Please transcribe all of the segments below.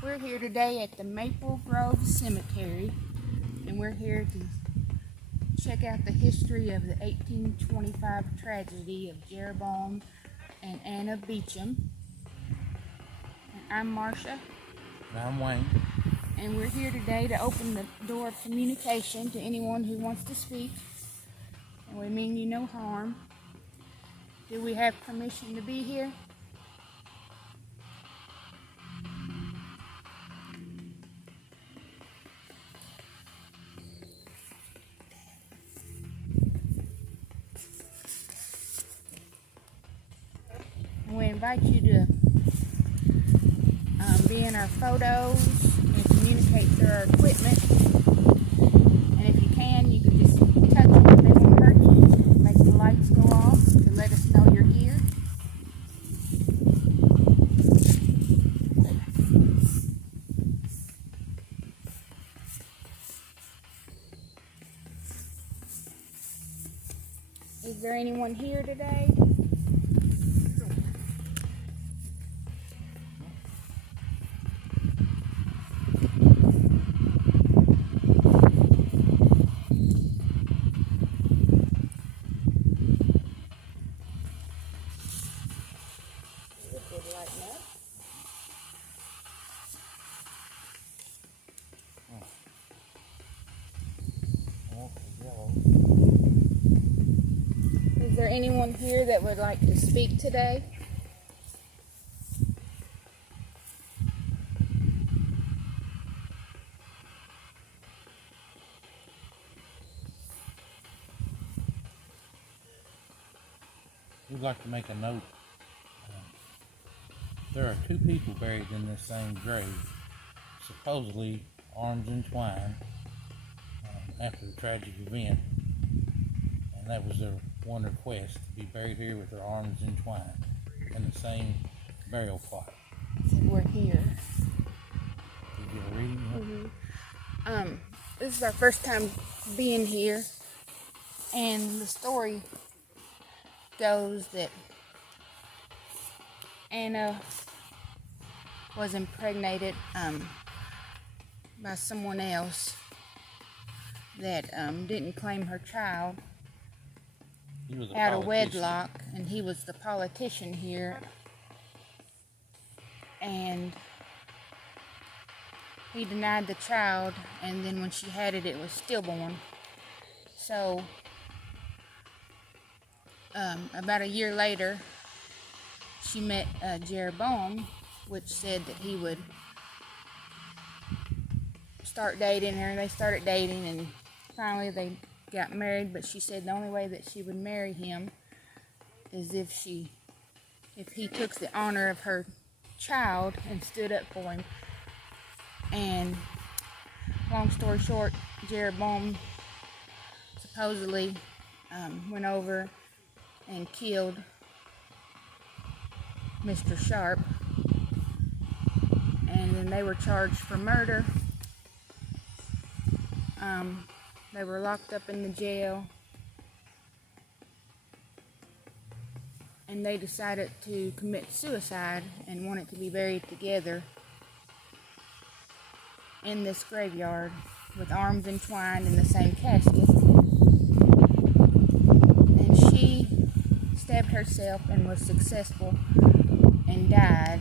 We're here today at the Maple Grove Cemetery, and we're here to check out the history of the 1825 tragedy of Jeroboam and Anna Beecham. And I'm Marcia. And I'm Wayne. And we're here today to open the door of communication to anyone who wants to speak. And we mean you no harm. Do we have permission to be here? We invite you to be in our photos and communicate through our equipment. And if you can just touch them. They won't hurt you. Make the lights go off to let us know you're here. Is there anyone here today? Is there anyone here that would like to speak today? We'd like to make a note. There are two people buried in this same grave, supposedly arms entwined after the tragic event, and that was their one request, to be buried here with their arms entwined in the same burial plot. So we're here. Did you get a reading? Mm-hmm. This is our first time being here, and the story goes that Anna was impregnated by someone else that didn't claim her child out of wedlock, and he was the politician here, and he denied the child, and then when she had it, it was stillborn. So about a year later, she met Jeroboam, which said that he would start dating her. They started dating, and finally they got married, but she said the only way that she would marry him is if he took the honor of her child and stood up for him. And long story short, Jeroboam supposedly went over and killed Mr. Sharp, and then they were charged for murder. They were locked up in the jail, and they decided to commit suicide and wanted to be buried together in this graveyard with arms entwined in the same casket. And she stabbed herself and was successful and died.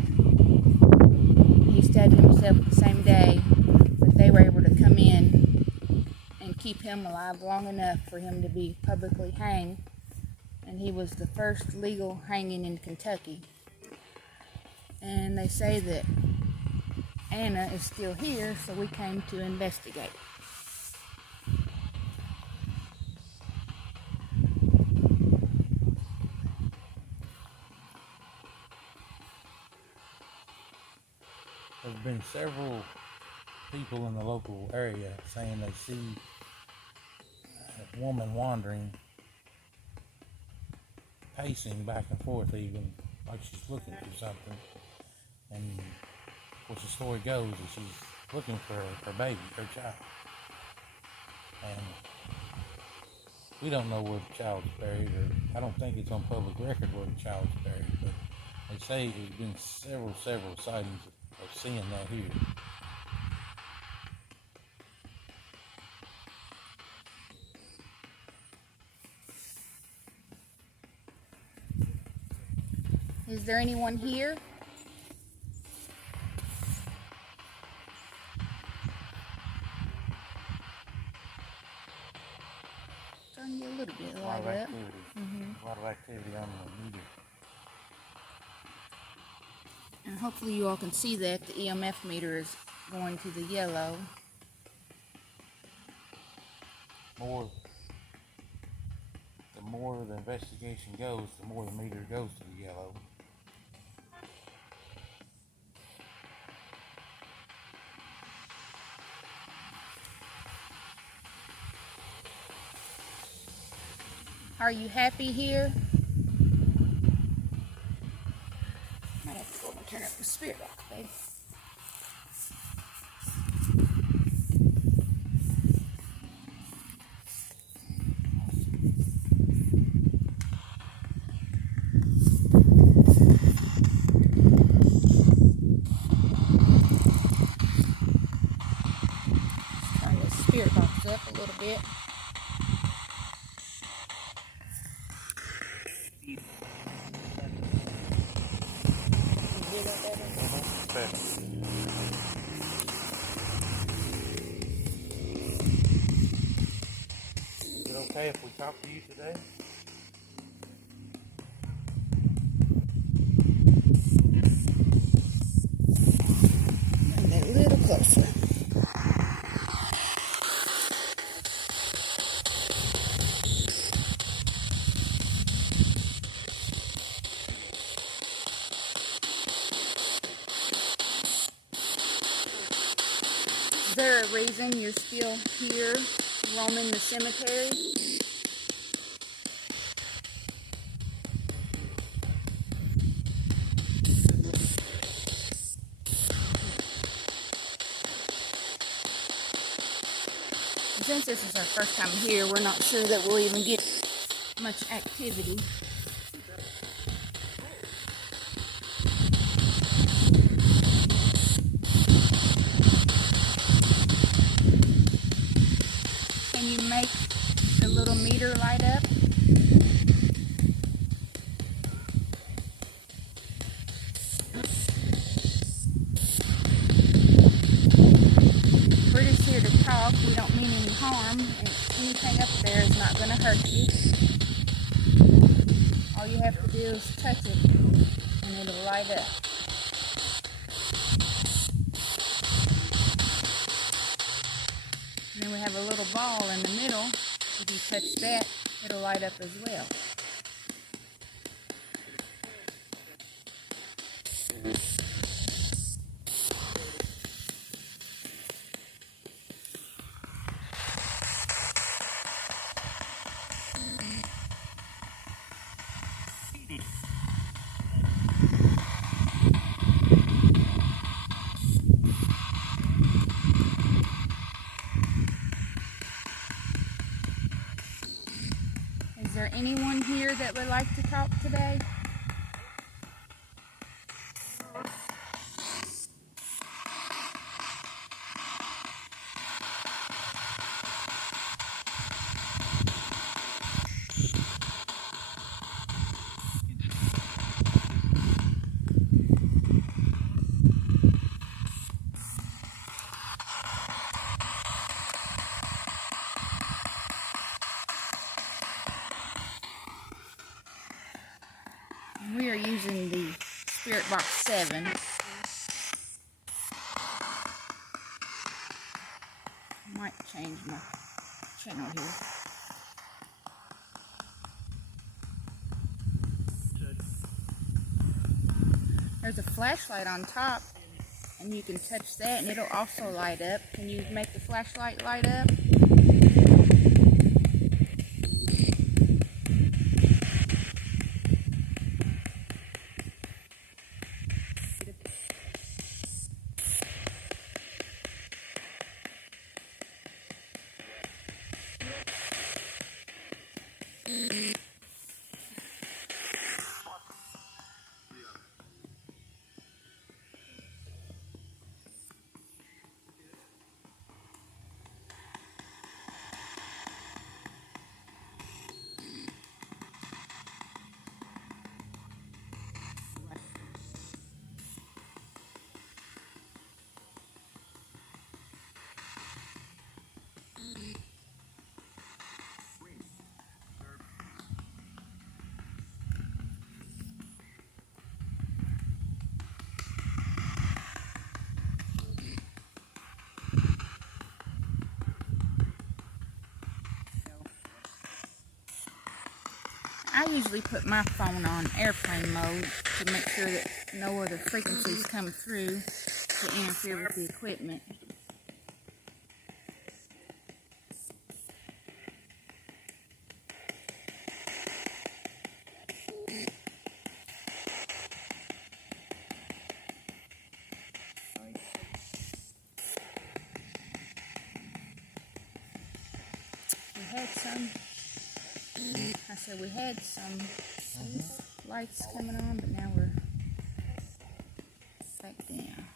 He stabbed himself the same day, but they were able to come in and keep him alive long enough for him to be publicly hanged, and he was the first legal hanging in Kentucky. And they say that Anna is still here, so we came to investigate. There's been several people in the local area saying they see a woman wandering, pacing back and forth even, like she's looking for something. And of course the story goes that she's looking for her baby, her child. And we don't know where the child's buried, or I don't think it's on public record where the child's buried, but they say there's been several sightings of seeing that here. Is there anyone here? Turn you a little bit, A lot of light up. activity. A lot of activity on the meter. And hopefully you all can see that the EMF meter is going to the yellow. The more the investigation goes, the more the meter goes to the yellow. Are you happy here? I have to go and turn up the spirit box, baby. Turn the spirit box up a little bit. Is it okay if we talk to you today? Bring that a little closer. Is there a reason you're still here roaming the cemetery? Since this is our first time here, we're not sure that we'll even get much activity. Can you make the little meter light up? We're just here to talk. We don't mean any harm. And anything up there is not going to hurt you. All you have to do is touch it and it'll light up. And then we have a little ball in the middle. If you touch that, it'll light up as well. Is there anyone here that would like to talk today? We are using the Spirit Box 7. Might change my channel here. There's a flashlight on top, and you can touch that and it'll also light up. Can you make the flashlight light up? I usually put my phone on airplane mode to make sure that no other frequencies come through to interfere with the equipment. We had some lights coming on, but now we're back down.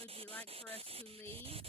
Would you like for us to leave?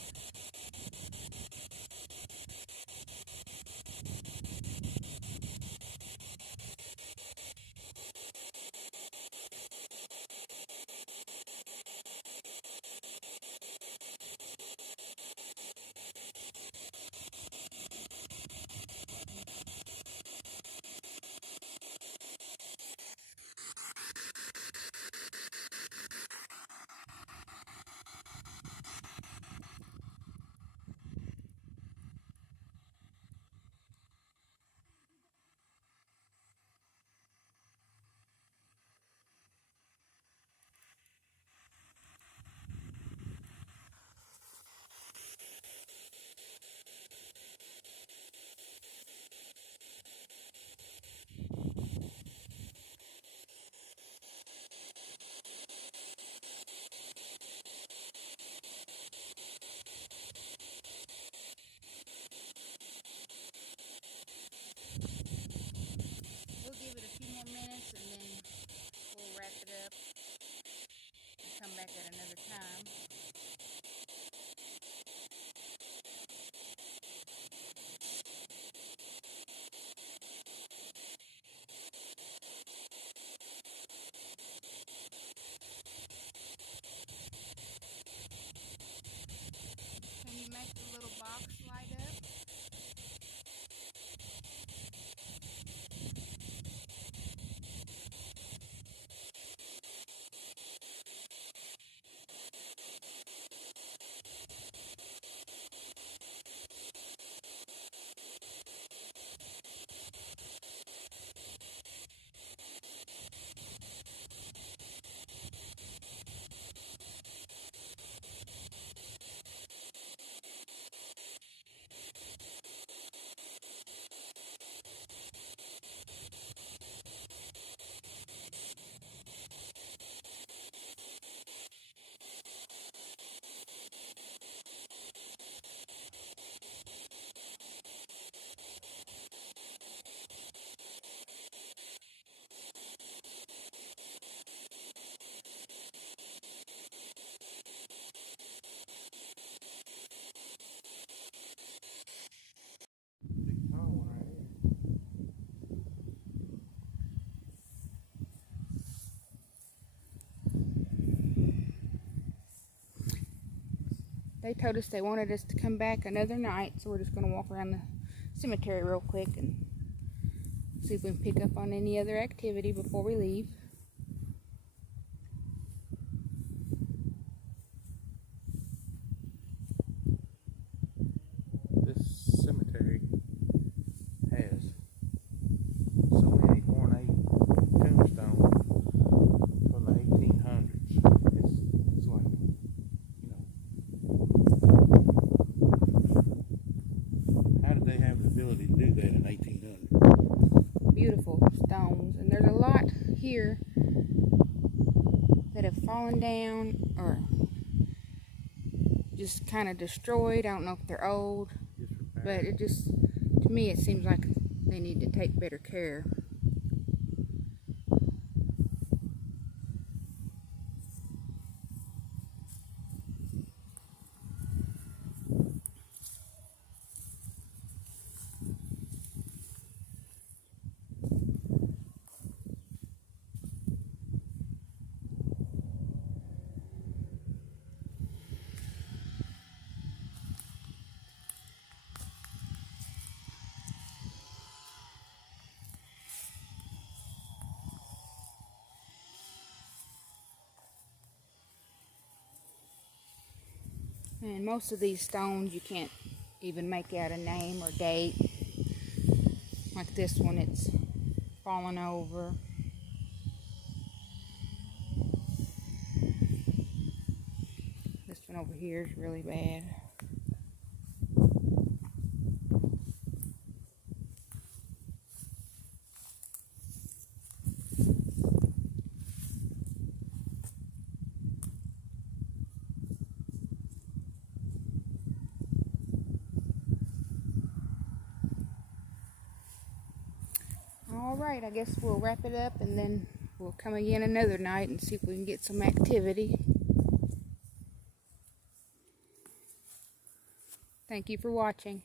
they told us they wanted us to come back another night, so we're just going to walk around the cemetery real quick and see if we can pick up on any other activity before we leave. This cemetery has so many ornate tombstones from the 1800s. It's like, how did they have the ability to do that in 1800? Beautiful stones, and there's a lot here that have fallen down or just kind of destroyed. I don't know if they're old, but it just, to me, it seems like they need to take better care. And most of these stones you can't even make out a name or date. Like this one, it's fallen over. This one over here is really bad. Alright, I guess we'll wrap it up and then we'll come again another night and see if we can get some activity. Thank you for watching.